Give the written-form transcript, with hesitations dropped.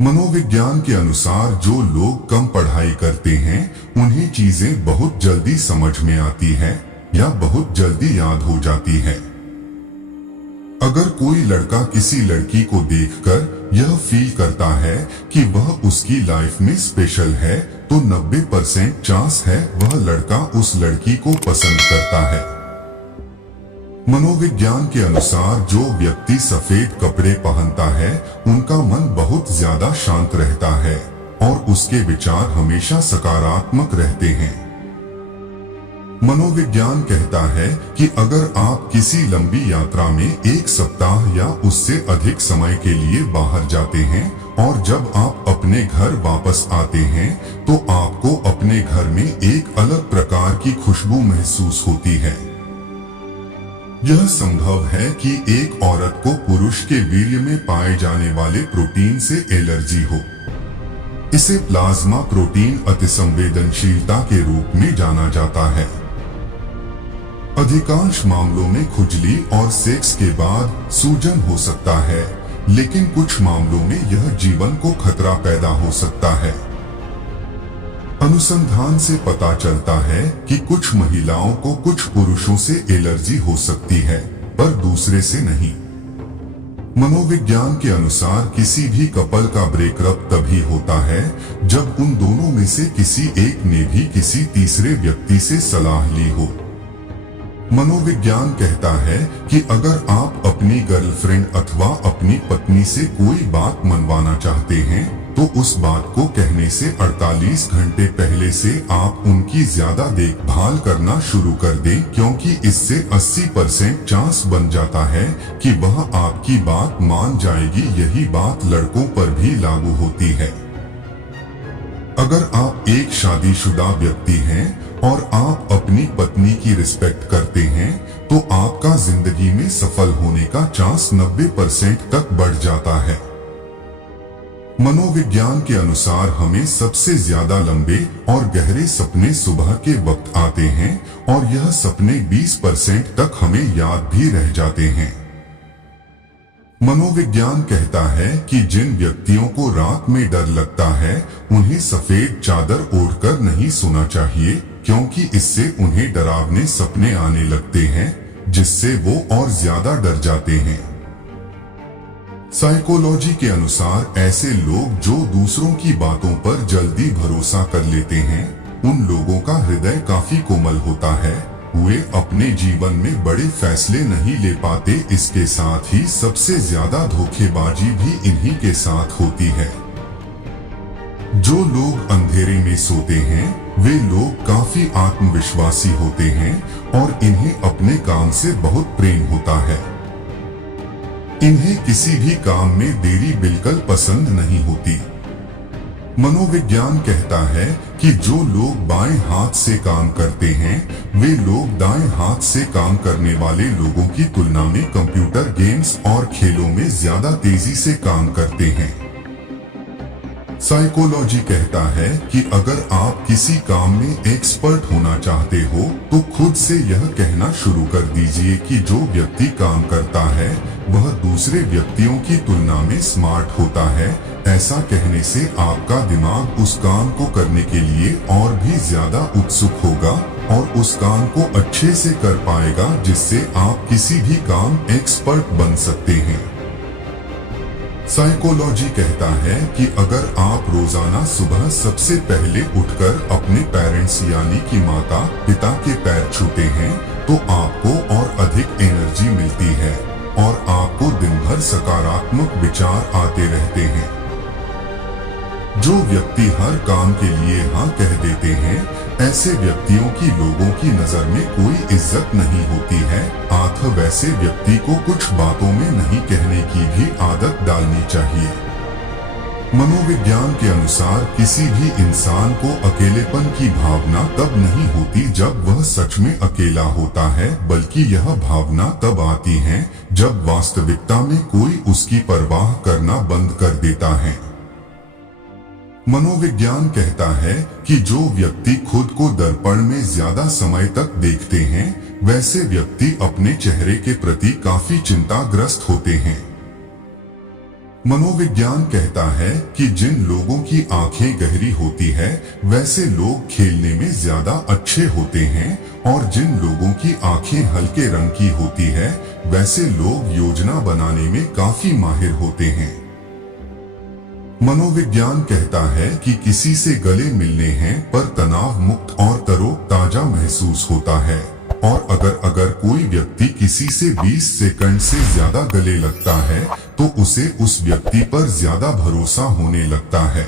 मनोविज्ञान के अनुसार जो लोग कम पढ़ाई करते हैं उन्हें चीजें बहुत जल्दी समझ में आती है या बहुत जल्दी याद हो जाती है। अगर कोई लड़का किसी लड़की को देखकर यह फील करता है कि वह उसकी लाइफ में स्पेशल है तो 90% चांस है वह लड़का उस लड़की को पसंद करता है। मनोविज्ञान के अनुसार जो व्यक्ति सफेद कपड़े पहनता है उनका मन बहुत ज्यादा शांत रहता है और उसके विचार हमेशा सकारात्मक रहते हैं। मनोविज्ञान कहता है कि अगर आप किसी लंबी यात्रा में 1 सप्ताह या उससे अधिक समय के लिए बाहर जाते हैं और जब आप अपने घर वापस आते हैं तो आपको अपने घर में एक अलग प्रकार की खुशबू महसूस होती है। यह संभव है कि एक औरत को पुरुष के वीर्य में पाए जाने वाले प्रोटीन से एलर्जी हो। इसे प्लाज्मा प्रोटीन अतिसंवेदनशीलता के रूप में जाना जाता है। अधिकांश मामलों में खुजली और सेक्स के बाद सूजन हो सकता है, लेकिन कुछ मामलों में यह जीवन को खतरा पैदा हो सकता है। अनुसंधान से पता चलता है कि कुछ महिलाओं को कुछ पुरुषों से एलर्जी हो सकती है, पर दूसरे से नहीं। मनोविज्ञान के अनुसार किसी भी कपल का ब्रेकअप तभी होता है जब उन दोनों में से किसी एक ने भी किसी तीसरे व्यक्ति से सलाह ली हो। मनोविज्ञान कहता है कि अगर आप अपनी गर्लफ्रेंड अथवा अपनी पत्नी से कोई बात मनवाना चाहते हैं तो उस बात को कहने से 48 घंटे पहले से आप उनकी ज्यादा देखभाल करना शुरू कर दें, क्योंकि इससे 80% चांस बन जाता है कि वह आपकी बात मान जाएगी। यही बात लड़कों पर भी लागू होती है। अगर आप एक शादीशुदा व्यक्ति हैं और आप अपनी पत्नी की रिस्पेक्ट करते हैं तो आपका जिंदगी में सफल होने का चांस 90% तक बढ़ जाता है। मनोविज्ञान के अनुसार हमें सबसे ज्यादा लंबे और गहरे सपने सुबह के वक्त आते हैं और यह सपने 20% तक हमें याद भी रह जाते हैं। मनोविज्ञान कहता है कि जिन व्यक्तियों को रात में डर लगता है उन्हें सफेद चादर ओढ़कर नहीं सोना चाहिए, क्योंकि इससे उन्हें डरावने सपने आने लगते हैं जिससे वो और ज्यादा डर जाते हैं। साइकोलॉजी के अनुसार ऐसे लोग जो दूसरों की बातों पर जल्दी भरोसा कर लेते हैं उन लोगों का हृदय काफी कोमल होता है। वे अपने जीवन में बड़े फैसले नहीं ले पाते। इसके साथ ही सबसे ज्यादा धोखेबाजी भी इन्हीं के साथ होती है। जो लोग अंधेरे में सोते हैं वे लोग काफी आत्मविश्वासी होते हैं और इन्हें अपने काम से बहुत प्रेम होता है। इन्हें किसी भी काम में देरी बिल्कुल पसंद नहीं होती। मनोविज्ञान कहता है कि जो लोग बाएं हाथ से काम करते हैं वे लोग दाएं हाथ से काम करने वाले लोगों की तुलना में कंप्यूटर गेम्स और खेलों में ज्यादा तेजी से काम करते हैं। साइकोलॉजी कहता है कि अगर आप किसी काम में एक्सपर्ट होना चाहते हो तो खुद से यह कहना शुरू कर दीजिए कि जो व्यक्ति काम करता है वह दूसरे व्यक्तियों की तुलना में स्मार्ट होता है। ऐसा कहने से आपका दिमाग उस काम को करने के लिए और भी ज्यादा उत्सुक होगा और उस काम को अच्छे से कर पाएगा, जिससे आप किसी भी काम एक्सपर्ट बन सकते हैं। साइकोलॉजी कहता है कि अगर आप रोजाना सुबह सबसे पहले उठकर अपने पेरेंट्स यानी कि माता पिता के पैर छूते हैं तो आपको और अधिक एनर्जी मिलती है और आपको दिन भर सकारात्मक विचार आते रहते हैं। जो व्यक्ति हर काम के लिए हाँ कह देते हैं ऐसे व्यक्तियों की लोगों की नजर में कोई इज्जत नहीं होती है। वैसे व्यक्ति को कुछ बातों में नहीं कहने की भी आदत डालनी चाहिए। मनोविज्ञान के अनुसार किसी भी इंसान को अकेलेपन की भावना तब नहीं होती जब वह सच में अकेला होता है, बल्कि यह भावना तब आती है जब वास्तविकता में कोई उसकी परवाह करना बंद कर देता है। मनोविज्ञान कहता है कि जो व्यक्ति खुद को दर्पण में ज्यादा समय तक देखते हैं वैसे व्यक्ति अपने चेहरे के प्रति काफी चिंताग्रस्त होते हैं। मनोविज्ञान कहता है कि जिन लोगों की आंखें गहरी होती है वैसे लोग खेलने में ज्यादा अच्छे होते हैं और जिन लोगों की आंखें हल्के रंग की होती है वैसे लोग योजना बनाने में काफी माहिर होते हैं। मनोविज्ञान कहता है कि किसी से गले मिलने हैं पर तनाव मुक्त और तरोताजा महसूस होता है और अगर कोई व्यक्ति किसी से 20 सेकंड से ज्यादा गले लगता है तो उसे उस व्यक्ति पर ज्यादा भरोसा होने लगता है।